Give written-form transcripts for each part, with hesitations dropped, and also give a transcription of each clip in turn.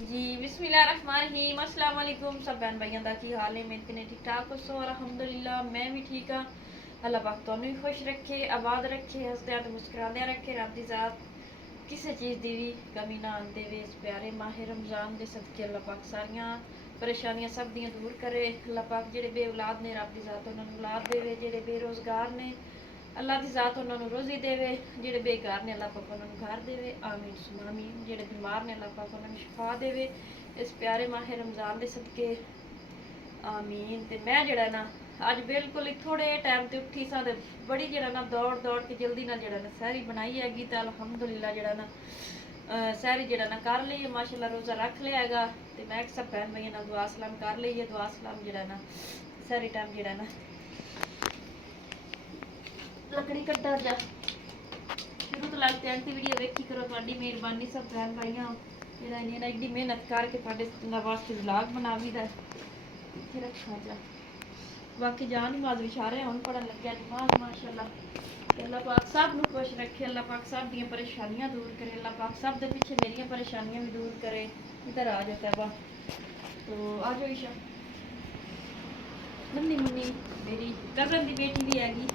जी बिस्मिल्लाहिर्रहमानिर्रहीम अस्सलाम वालेकुम सब बहन भाइयों का की हाल है। मेरे कने ठीक ठाक हो अल्हम्दुलिल्लाह मैं भी ठीक हाँ। अल्लाह पाक तुहानू भी खुश रखे, आबाद रखे, हसदे ते मुस्कुरांदे रखे। रब दी ज़ात किसी चीज़ की भी कमी ना आन देवे। इस प्यारे माह रमज़ान के सदके अल्लाह पाक सारियां परेशानियां सब दियां दूर करे। अल्लाह पाक जेडे बे औलाद ने रब दी ज़ात उन्होंने औलाद देवे, जेडे बेरोज़गार ने अल्लाह की ज़ात उन्होंने रोज़ी देवे, जेडे बेकार ने अल्लाह पाक उन्होंने घर देवे। आमीन सुमा आमीन। जेडे बीमार ने अल्लाह पाक उन्होंने शिफा देवे इस प्यारे माह रमज़ान के सदके आमीन। ते मैं जेड़ा ना अज बिल्कुल ही थोड़े टाइम ते उठी सा ते बड़ी जेड़ा ना दौड़ दौड़ के जल्दी ना जेड़ा ना सहरी बनाई हैगी। ते अल्हम्दुलिल्लाह जेड़ा ना सहरी जेड़ा ना कर ली है, माशाअल्लाह रोज़ा रख लिया हैगा। ते मैं सब बहन भाइयों नाल दुआ सलाम कर ली है। दुआ सलाम जेड़ा ना सहरी टाइम जेड़ा ना लकड़ी कट्टा जा शुरू तो लास्ट एंड दी वीडियो वेखी करो। तुहाडी मेहरबानी सब बहन भाइयों जेड़ा इन्नी एड्डी मेहनत करके तुहाडे वास्ते व्लॉग बनावी दा इत्थे रखा जा। बाकी जान नमाज विचारे हुण पढ़न लग्या नमाज माशाअल्लाह। अल्लाह पाक सब नूं खुश रखे, अल्लाह पाक सब दियां परेशानियां दूर करे, अल्लाह पाक सब दे पीछे मेरियां परेशानियां भी दूर करे। इधर आ जाओ तैबा, तो आ जाओ ईशा। नन्नी मुन्नी मेरी कज़न की बेटी भी हैगी,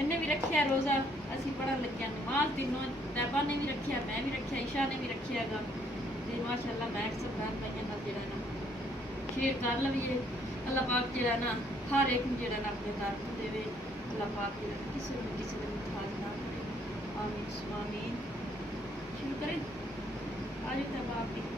इन्हें भी रखिया रोज़ा। असी पढ़न लग्या नमाज दिनों तैबा ने भी रखिया, मैं भी रखिया, ईशा ने भी रखिया गा। तो माशाअल्लाह मैं सब बहन भाइयों नाल जेड़ा ना शेयर कर लवीए। अल्लाह पाक जेड़ा ना हर एक नूं जेड़ा ना अपने घर को देवे। अल्लाह पाक जेड़ा किसी नूं किसी दे मुहताज ना करे। आमीन सुमा आमीन। शुरू करें आज तैबा आप भी।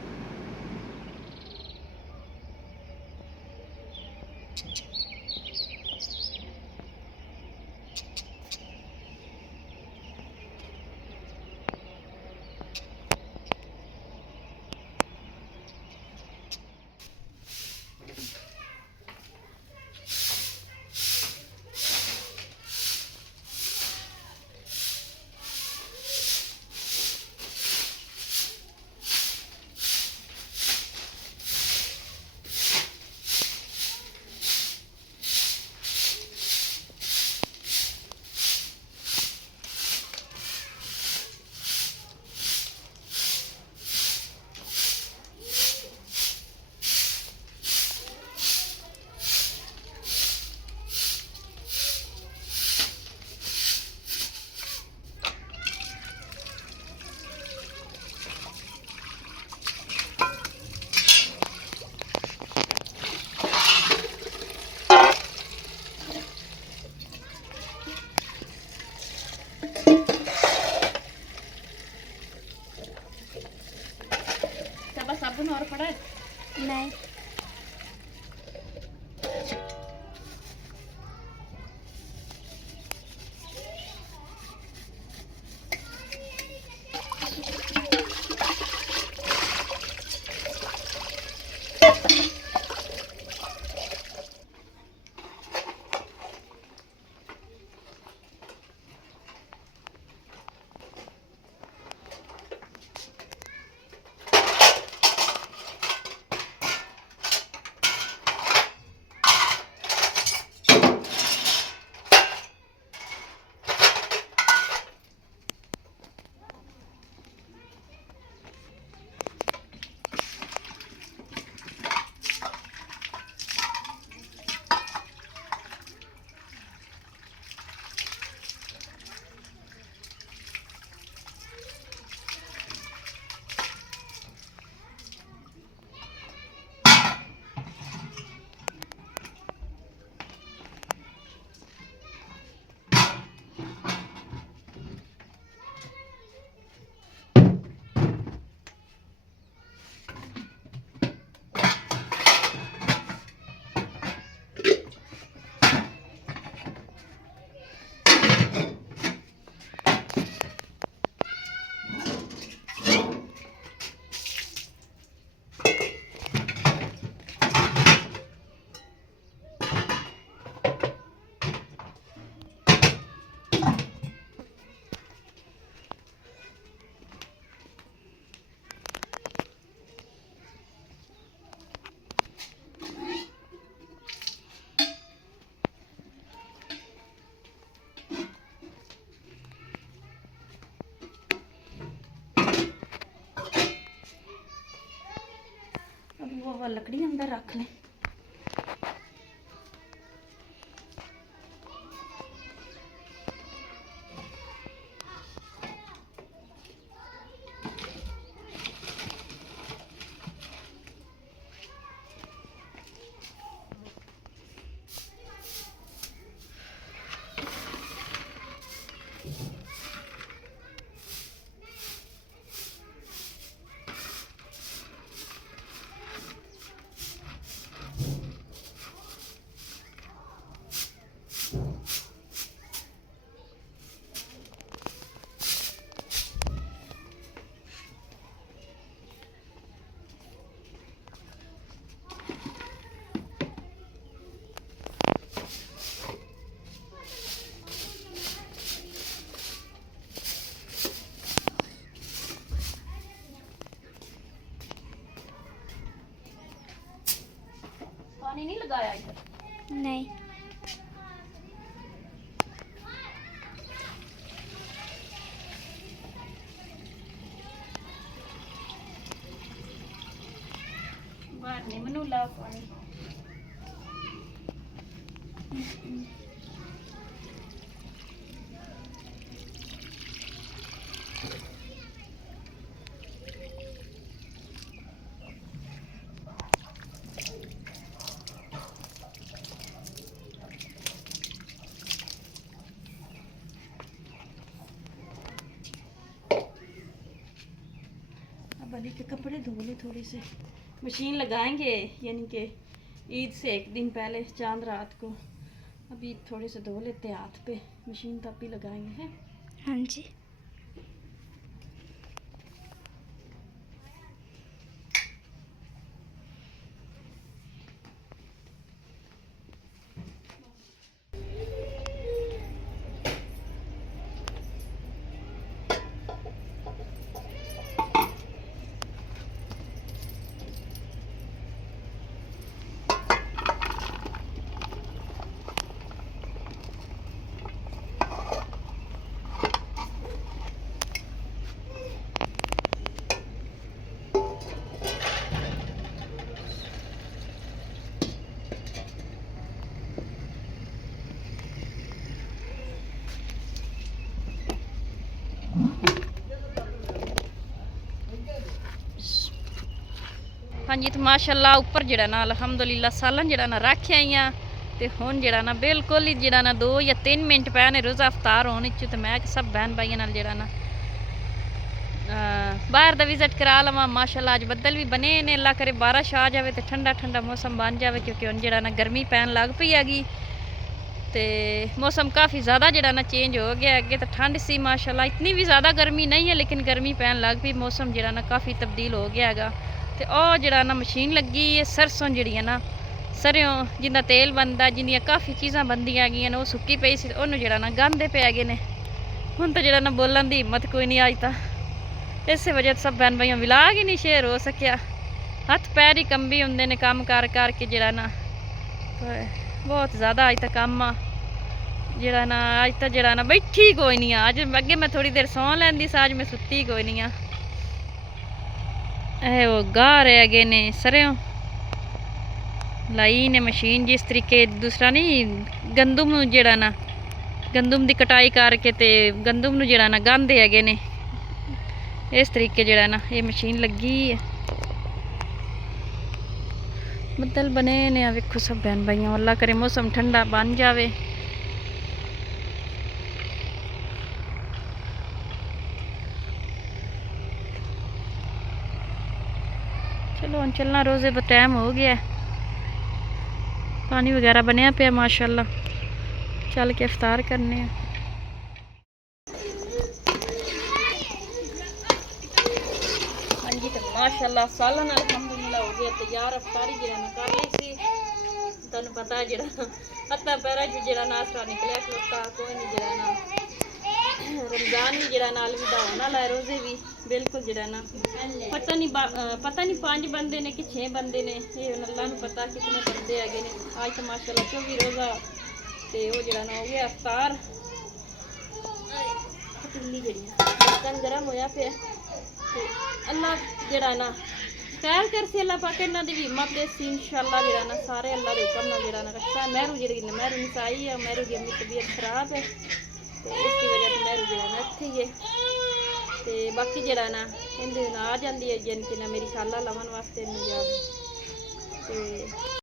तैबा साबुन और पड़ा है? नहीं। और लकड़ी अंदर रख लें। पानी नहीं लगाया इधर? नहीं। बाहर नहीं मनु ला पानी। अली के कपड़े धो ले थोड़े से, मशीन लगाएंगे यानी कि ईद से एक दिन पहले चांद रात को। अभी थोड़े से धो लेते हैं हाथ पे, मशीन तब भी लगाएंगे हैं। हाँ जी। हाँ जी, तो माशाअल्लाह ऊपर जड़ा ना अलहमदुलिल्लाह सालन जड़ा ना रख आई हाँ। तो हुण जड़ा ना बिल्कुल ही जड़ा ना 2 या 3 मिनट पै ने रोज़ा अफ्तार होने च। तो मैं सब बहन भाइयों नाल जड़ा ना बाहर दा विजिट करा लवां। माशाअल्लाह अज बदल भी बने ने, अल्लाह करे बारिश आ जाए तो ठंडा ठंडा मौसम बन जाए, क्योंकि हुण जड़ा ना गर्मी पैन लग पई हैगी। तो मौसम काफ़ी ज़्यादा जड़ा ना चेंज हो गया। अगे तो ठंड सी माशाअल्लाह, इतनी भी ज़्यादा गर्मी नहीं है, लेकिन गर्मी पैन लग पई। मौसम जड़ा ना काफ़ी तब्दील हो गया हैगा। तो और जड़ा ना मशीन लगी है सरसों जड़ी ना सरियों जिंदा तेल बनता, जिंदियां काफ़ी चीज़ां बनदियां गई ने, वो सुक्की पई सी। उन्होंने जड़ा ना गांदे पे गए ने। हुण तो जड़ा ना बोलन दी हिम्मत कोई नहीं आई। तो इस वजह से सब बहन भाइयों विलाग ही नहीं शेयर हो सकिया। हथ पैर ही कंबी होंदे ने काम कर के जड़ा ना। तो बहुत ज़्यादा अज तक काम आ जड़ा ना। अज तो जड़ा ना बैठी कोई नहीं आ। अज अगे मैं थोड़ी देर सौ लैंदी सी, अज मैं सुती कोई नहीं आ। वो गाह रहे गए ने सरेओं लाई ने मशीन जिस तरीके दूसरा नहीं गंदम जड़ा ना गंदम की कटाई करके ते गंदम नूं जड़ा ना गांदे हैगे ने। इस तरीके जड़ा ना ये मशीन लगी है। बदल बने ने वेखो सब बहन भाइयों, अल्लाह करे मौसम ठंडा बन जावे। चलो हम चलना, रोज़े का टाइम हो गया। पानी वगैरह बनया पे माशाअल्लाह, चल के इफ्तार करने। हाँ जी, तो माशाअल्लाह सालन अल्हम्दुलिल्लाह हो गया तैयार। इफ्तारी जरा ना कर ली सी। तुहानू पता है जरा हत्था पैरा च जरा ना आसरा निकलिया खलोता कोई नहीं। जरा ना रमज़ान भी जरा ना अलविदा होना ला, रोज़े भी बिल्कुल जरा ना पता नहीं 5 बंदे ने कि 6 बंदे ने, ये अल्लाह नू पता कितने बंदे है ने। आज तो माशाअल्लाह 24 रोज़ा ते वो जरा ना हो गया अफ्तार। पतीली जड़ी बर्तन गर्म होया पे अल्लाह जरा ना ਖੈਰ ਕਰਸੀ ਅੱਲਾ ਪਾਕ ਇਹਨਾਂ ਦੀ ਵੀ ਹਿੰਮਤ ਦੇ ਸੀ ਇਨਸ਼ਾਅੱਲਾ ਜਿਹੜਾ ਨਾ ਸਾਰੇ ਅੱਲਾ ਦੇ ਹੁਕਮ ਨਾਲ ਜਿਹੜਾ ਨਾ ਰੱਖਾ ਮਹਿਰੂ ਜਿਹੜੀ ਨੇ ਮਹਿਰੂ ਨਿਸਾਈ ਹੈ ਮਹਿਰੂ ਦੀ ਅੰਮੀ ਤਬੀਅਤ ਖਰਾਬ ਹੈ ਤੇ ਇਸ ਦੀ ਵਜ੍ਹਾ ਤੋਂ ਮਹਿਰੂ ਜਿਹੜਾ ਨਾ ਇੱਥੇ ਹੀ ਹੈ ਤੇ ਬਾਕੀ ਜਿਹੜਾ ਨਾ ਇਹਦੇ ਨਾਲ ਆ ਜਾਂਦੀ ਹੈ ਜਿੰਨ ਕਿ ਨਾ ਮੇਰੀ ਖਾਲਾ ਲਵਣ ਵਾਸਤੇ ਪੰਜਾਬ ਤੇ